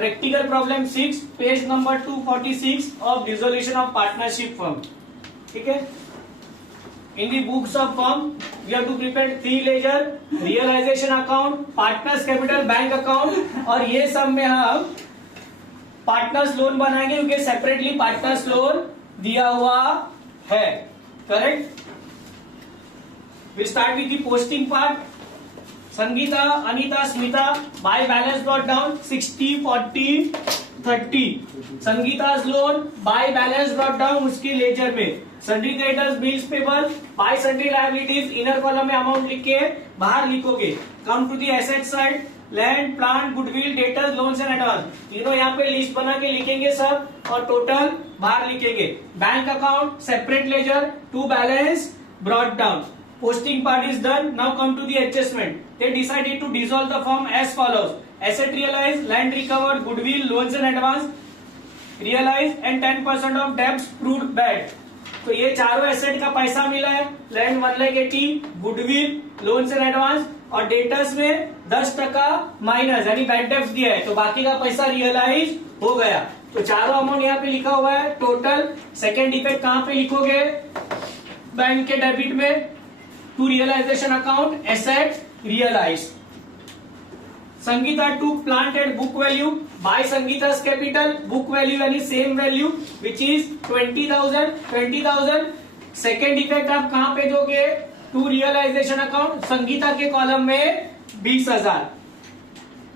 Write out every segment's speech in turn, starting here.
Practical problem 6, page number 246 of dissolution of partnership firm. ठीक है. In the books of firm, we have to prepare 3 ledger, realization account, partners capital bank account और ये सब में हम partners loan बनाएंगे क्योंकि सेपरेटली पार्टनर्स लोन दिया हुआ है. Correct. We start with the posting part. Sangeeta, Anita, Smita by balance brought down 60, 40, 30. Sangeeta's loan by balance brought down उसकी लेजर में. Sundry creditors, bills payable, by sundry liabilities inner column में amount लिख के बाहर लिखोगे. Come to the asset side. Land, plant, goodwill, debtors, loans and advance तीनों यहाँ पे लिस्ट बना के लिखेंगे सब और टोटल बाहर लिखेंगे. Bank account separate ledger to balance brought down. Posting part is done. Now come to the adjustment. They decided to dissolve the firm as follows: asset realized, land recovered, goodwill, loans and advance realized, and 10% of debts proved bad. तो ये चारों asset का पैसा मिला है. Land 1,80,000, goodwill, loans and advance और debtors में 10% minus यानी बैड डेब्ट्स दिया है. तो बाकी का पैसा रियलाइज हो गया. तो चारों अमाउंट यहाँ पे लिखा हुआ है टोटल. सेकेंड इफेक्ट कहाँ पे लिखोगे? बैंक के डेबिट में. To realisation account asset realise. Sangeeta to plant at book value by Sangeeta's capital book value यानी same value which is 20,000. Second effect आप कहां पे दोगे? टू रियलाइजेशन अकाउंट संगीता के कॉलम में 20,000.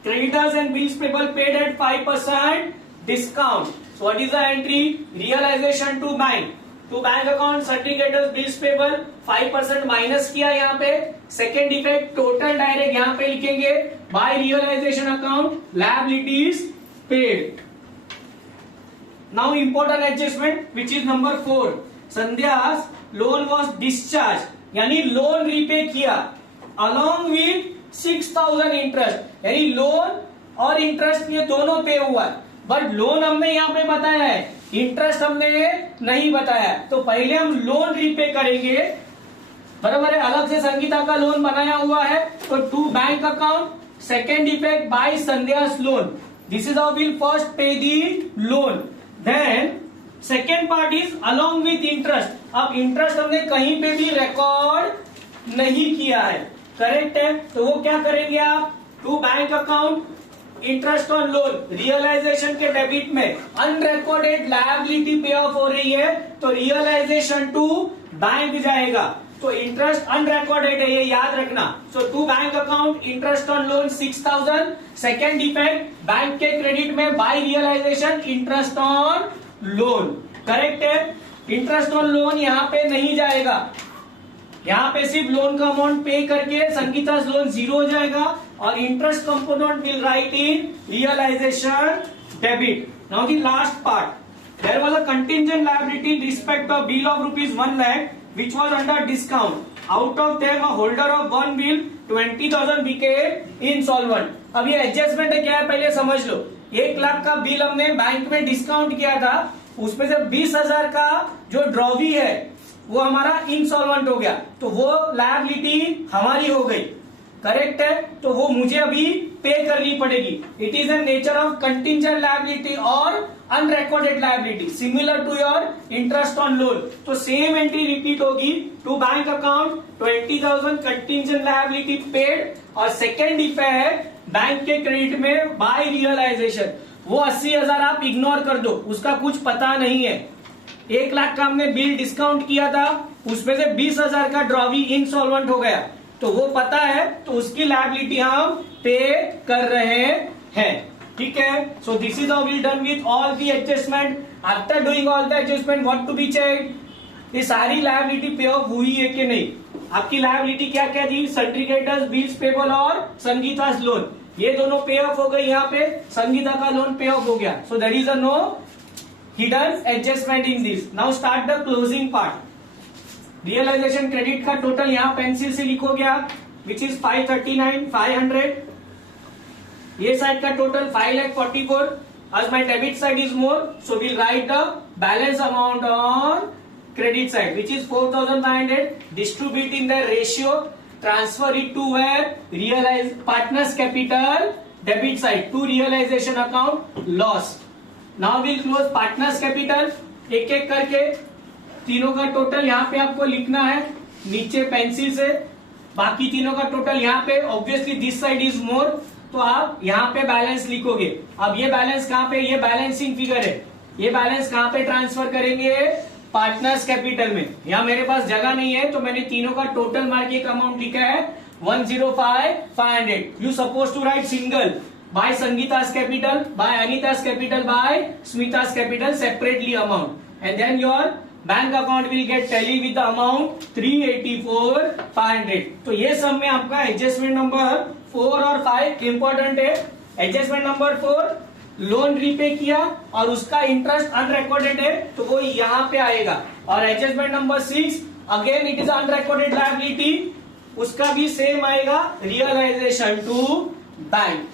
Creditors and bills payable paid at 5% discount. So what is the entry? Realisation to bank. To bank account सर्टिफिकेटर्स bills payable 5% minus किया यहाँ पे. सेकेंड इफेक्ट टोटल डायरेक्ट यहाँ पे लिखेंगे by realisation account liabilities paid. Now important adjustment which is number 4. Sandhya's loan was discharge यानी loan repay किया along with 6,000 interest यानी लोन और इंटरेस्ट ये दोनों पे हुआ है. बट लोन हमने यहाँ पे बताया है, इंटरेस्ट हमने नहीं बताया. तो पहले हम लोन रीपे करेंगे. बराबर है. अलग से संगीता का लोन बनाया हुआ है तो to bank account. Second effect by Sandhya's loan. This is how will first pay the loan. Then second part is along with interest. अब इंटरेस्ट हमने कहीं पे भी रिकॉर्ड नहीं किया है. करेक्ट है. तो वो क्या करेंगे आप? To bank account interest on loan realisation के डेबिट में अनरिकॉर्डेड लायबिलिटी पे ऑफ हो रही है तो रियलाइजेशन टू बैंक जाएगा. तो इंटरेस्ट अनरिकॉर्डेड है ये याद रखना. So to bank account interest on loan 6,000. Second effect bank के क्रेडिट में by realisation interest on loan. Correct है. इंटरेस्ट ऑन लोन यहाँ पे नहीं जाएगा. यहाँ पे सिर्फ लोन का अमाउंट पे करके संगीता लोन 0 हो जाएगा और interest component will write in realisation debit. Now the last part. There was a contingent liability in respect of bill of rupees 1 lakh which was under discount. Out of them a holder of one bill 20,000 became insolvent. अब ये adjustment है क्या है पहले समझ लो. 1 लाख का bill हमने bank में डिस्काउंट किया था उसमें से 20,000 का जो ड्रॉवी है वो हमारा इंसॉल्वेंट हो गया तो वो लायबिलिटी हमारी हो गई. करेक्ट है. तो वो मुझे अभी पे करनी पड़ेगी. It is an nature of contingent liability और unrecorded liability similar to your interest on loan. तो सेम एंट्री रिपीट होगी. To bank account 20,000 contingent liability paid और सेकेंड इफेक्ट बैंक के क्रेडिट में बाय रियलाइजेशन. वो 80,000 आप इग्नोर कर दो उसका कुछ पता नहीं है. 1 लाख का हमने बिल डिस्काउंट किया था उसमें से 20,000 का ड्रॉवी इंसॉल्वेंट हो गया तो वो पता है तो उसकी लायबिलिटी हम पे कर रहे हैं. ठीक है. So this is how we done with all the adjustment. After doing all the adjustment what to be check? ये सारी लायबिलिटी पे ऑफ हुई है कि नहीं. आपकी लायबिलिटी क्या क्या थी? सन्ड्री क्रेडिटर्स, बिल्स पेबल और संगीता's लोन ये दोनों पे ऑफ हो गए. यहाँ पे संगीता का लोन पे ऑफ हो गया. So there is a no hidden adjustment in this. Now start the closing part. Realisation credit का टोटल यहाँ पेंसिल से लिखोगे आप विच इज 539,500. ये साइड का total 5,44,000. as my debit side is more so we'll write the balance amount on credit side which is 4,500. distribute in the ratio. transfer it to where? Realize partners capital debit side to realisation account loss. Now will close partners capital. एक एक करके तीनों का total यहाँ पे आपको लिखना है नीचे पेंसिल से. बाकी तीनों का टोटल यहाँ पे obviously this side is more, तो आप यहाँ पे बैलेंस लिखोगे. अब ये बैलेंस कहाँ पे, ये बैलेंसिंग फिगर है, ये बैलेंस कहाँ पे ट्रांसफर करेंगे, पार्टनर्स कैपिटल में. यहाँ मेरे पास जगह नहीं है तो मैंने तीनों का टोटल मार के एक अमाउंट लिखा है 105,500. You suppose to write single by Sangeeta's capital, by Anita's capital, by Smita's capital separately amount, and then your bank account will get tally with the amount 384,500. तो ये सब में आपका एडजस्टमेंट नंबर 4 और 5 इंपॉर्टेंट है. Adjustment number 4 loan repay किया और उसका इंटरेस्ट अनरिकॉर्डेड है तो वो यहाँ पे आएगा. और adjustment number 6 again it is unrecorded liability, उसका भी सेम आएगा रियलाइजेशन टू बैंक.